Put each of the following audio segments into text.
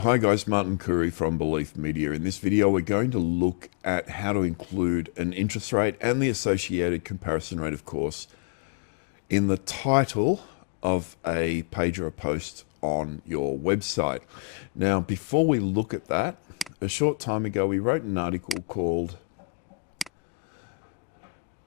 Hi guys, Martin Curry from Belief Media. In this video, we're going to look at how to include an interest rate and the associated comparison rate, of course, in the title of a page or a post on your website. Now, before we look at that, a short time ago, we wrote an article called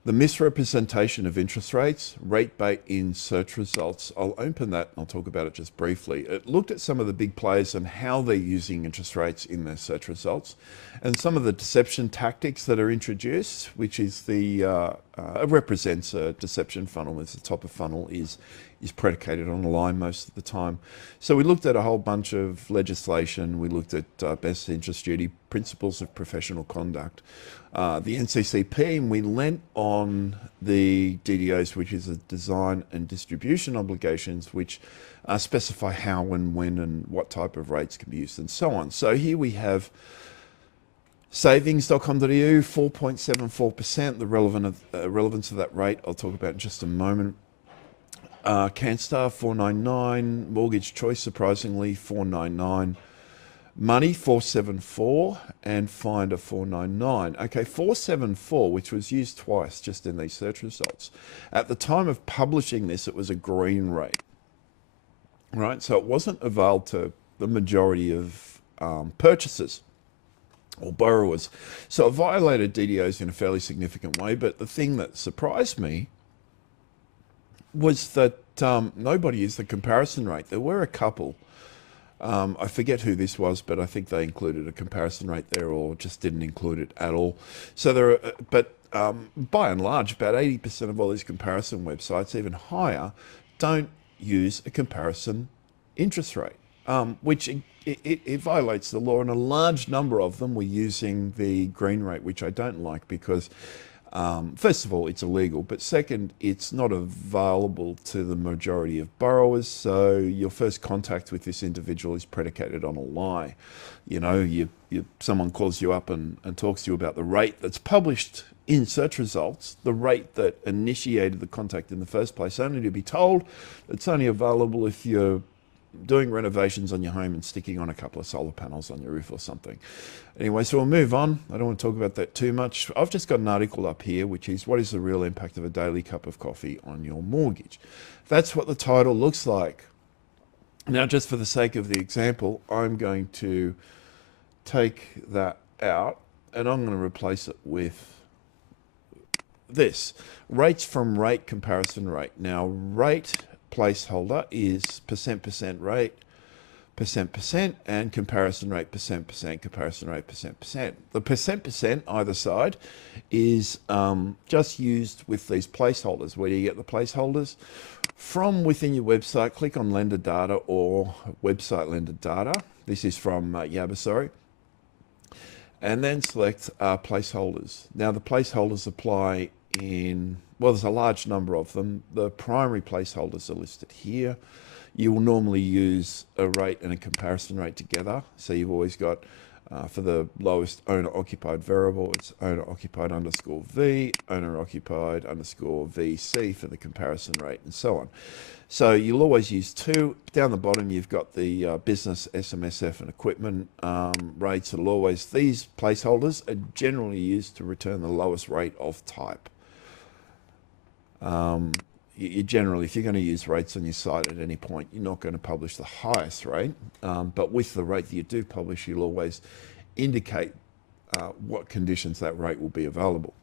The Misrepresentation of Interest Rates, Rate Bait in Search Results. I'll open that and I'll talk about it just briefly. It looked at some of the big players and how they're using interest rates in their search results and some of the deception tactics that are introduced, which is represents a deception funnel, as the top of funnel is predicated on a lie most of the time. So we looked at a whole bunch of legislation. We looked at best interest duty, principles of professional conduct, the NCCP, and we lent on the DDOs, which is a design and distribution obligations, which specify how and when and what type of rates can be used and so on. So here we have savings.com.au, 4.74%, the relevance of that rate I'll talk about in just a moment. CanStar 499, Mortgage Choice surprisingly 499, Money 474, and Finder 499. Okay, 474, which was used twice just in these search results. At the time of publishing this, it was a green rate, right? So it wasn't available to the majority of purchasers or borrowers. So it violated DDOs in a fairly significant way. But the thing that surprised me was that nobody used the comparison rate. There were a couple. I forget who this was, but I think they included a comparison rate there or just didn't include it at all. So there are, but by and large, about 80% of all these comparison websites, even higher, don't use a comparison interest rate, which it violates the law, and a large number of them were using the green rate, which I don't like because first of all, it's illegal, but second, it's not available to the majority of borrowers. So your first contact with this individual is predicated on a lie. You know, someone calls you up and talks to you about the rate that's published in search results, the rate that initiated the contact in the first place, only to be told it's only available if you're doing renovations on your home and sticking on a couple of solar panels on your roof or something. Anyway, so we'll move on. I don't want to talk about that too much. I've just got an article up here, which is what is the real impact of a daily cup of coffee on your mortgage? That's what the title looks like. Now, just for the sake of the example, I'm going to take that out and I'm going to replace it with this. Rates from rate comparison rate. Now, rate placeholder is percent rate, percent, and comparison rate, percent, comparison rate, percent. The percent either side is just used with these placeholders. Where do you get the placeholders? From within your website, click on lender data or website lender data. This is from Yabba, sorry. And then select placeholders. Now the placeholders apply in, well, there's a large number of them. The primary placeholders are listed here. You will normally use a rate and a comparison rate together. So you've always got, for the lowest owner-occupied variable, it's owner-occupied underscore V, owner-occupied underscore VC for the comparison rate, and so on. So you'll always use two. Down the bottom, you've got the business, SMSF, and equipment rates. It'll always, these placeholders are generally used to return the lowest rate of type. You generally, if you're going to use rates on your site at any point, you're not going to publish the highest rate, but with the rate that you do publish, you'll always indicate what conditions that rate will be available,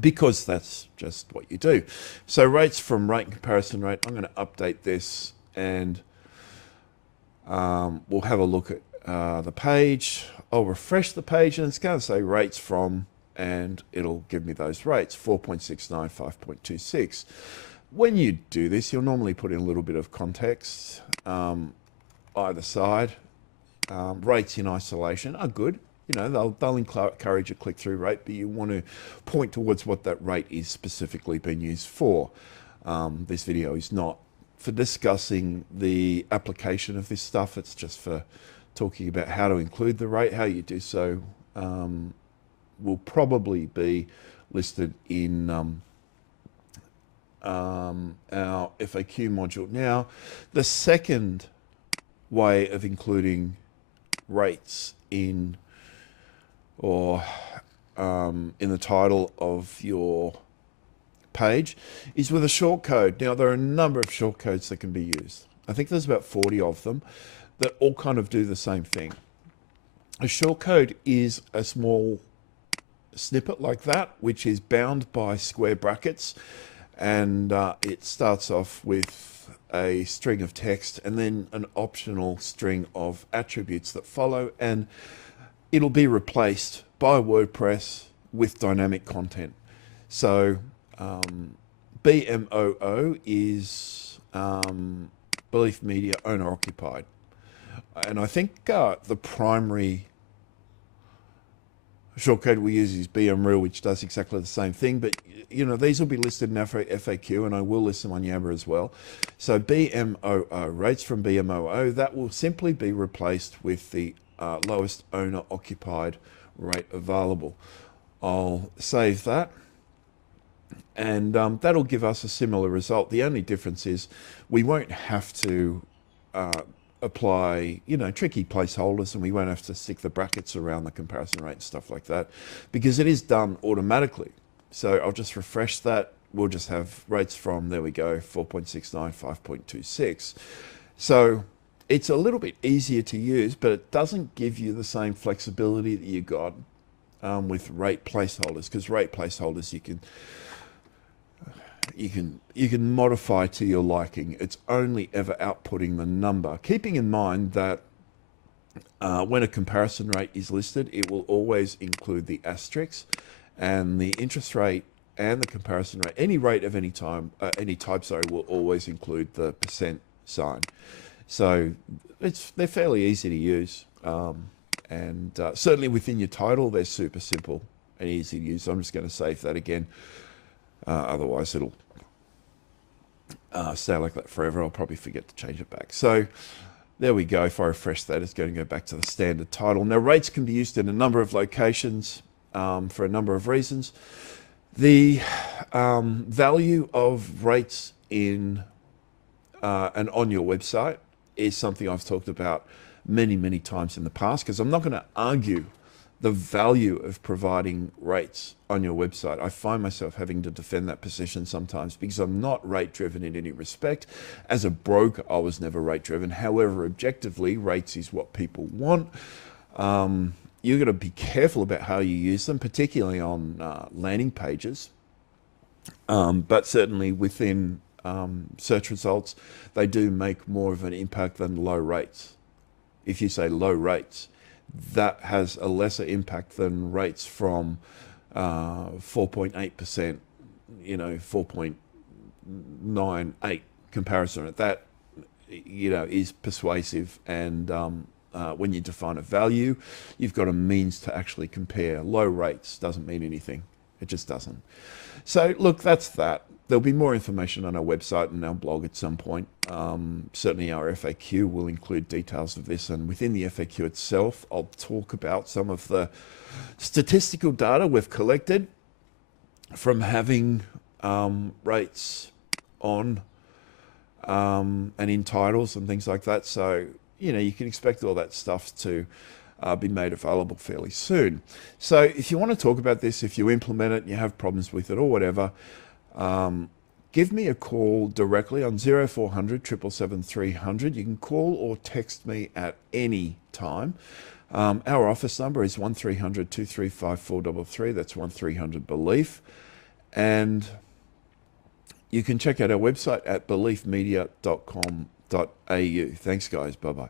because that's just what you do. So rates from rate and comparison rate, I'm going to update this and we'll have a look at the page. I'll refresh the page and it's going to say rates from, and it'll give me those rates, 4.69, 5.26. When you do this, you'll normally put in a little bit of context either side. Rates in isolation are good. You know, they'll encourage a click-through rate, but you want to point towards what that rate is specifically being used for. This video is not for discussing the application of this stuff. It's just for talking about how to include the rate. How you do so will probably be listed in our FAQ module. Now, the second way of including rates in or in the title of your page is with a short code. Now, there are a number of short codes that can be used. I think there's about 40 of them that all kind of do the same thing. A short code is a small snippet like that, which is bound by square brackets, and it starts off with a string of text and then an optional string of attributes that follow, and it'll be replaced by WordPress with dynamic content. So BMOO is Belief Media Owner Occupied. And I think the primary shortcode we use is BMReal, which does exactly the same thing. But, you know, these will be listed in FAQ, and I will list them on Yammer as well. So BMOO, rates from BMOO, that will simply be replaced with the lowest owner occupied rate available. I'll save that, and that'll give us a similar result. The only difference is we won't have to apply, you know, tricky placeholders, and we won't have to stick the brackets around the comparison rate and stuff like that, because it is done automatically. So I'll just refresh that. We'll just have rates from, there we go, 4.69, 5.26. So it's a little bit easier to use, but it doesn't give you the same flexibility that you got with rate placeholders, because rate placeholders you can modify to your liking. It's only ever outputting the number, keeping in mind that when a comparison rate is listed, it will always include the asterisk, and the interest rate and the comparison rate, any rate of any type, sorry, will always include the percent sign. So they're fairly easy to use, and certainly within your title, they're super simple and easy to use. So I'm just going to save that again. Otherwise, it'll stay like that forever. I'll probably forget to change it back. So there we go. If I refresh that, it's going to go back to the standard title. Now, rates can be used in a number of locations for a number of reasons. The value of rates in and on your website is something I've talked about many, many times in the past, because I'm not going to argue the value of providing rates on your website. I find myself having to defend that position sometimes because I'm not rate driven in any respect. As a broker, I was never rate driven. However, objectively, rates is what people want. You've got to be careful about how you use them, particularly on landing pages. But certainly within search results, they do make more of an impact than low rates. If you say low rates, that has a lesser impact than rates from 4.8%, you know, 4.98 comparison. That, you know, is persuasive, and when you define a value, you've got a means to actually compare. Low rates doesn't mean anything. It just doesn't. So look, that's that. There'll be more information on our website and our blog at some point. Certainly our FAQ will include details of this, and within the FAQ itself, I'll talk about some of the statistical data we've collected from having rates on and in titles and things like that. So, you know, you can expect all that stuff to be made available fairly soon. So if you want to talk about this, if you implement it and you have problems with it or whatever, give me a call directly on 0400 777 300. You can call or text me at any time. Our office number is 1300 235 433. That's 1300 Belief. And you can check out our website at beliefmedia.com.au. Thanks, guys. Bye-bye.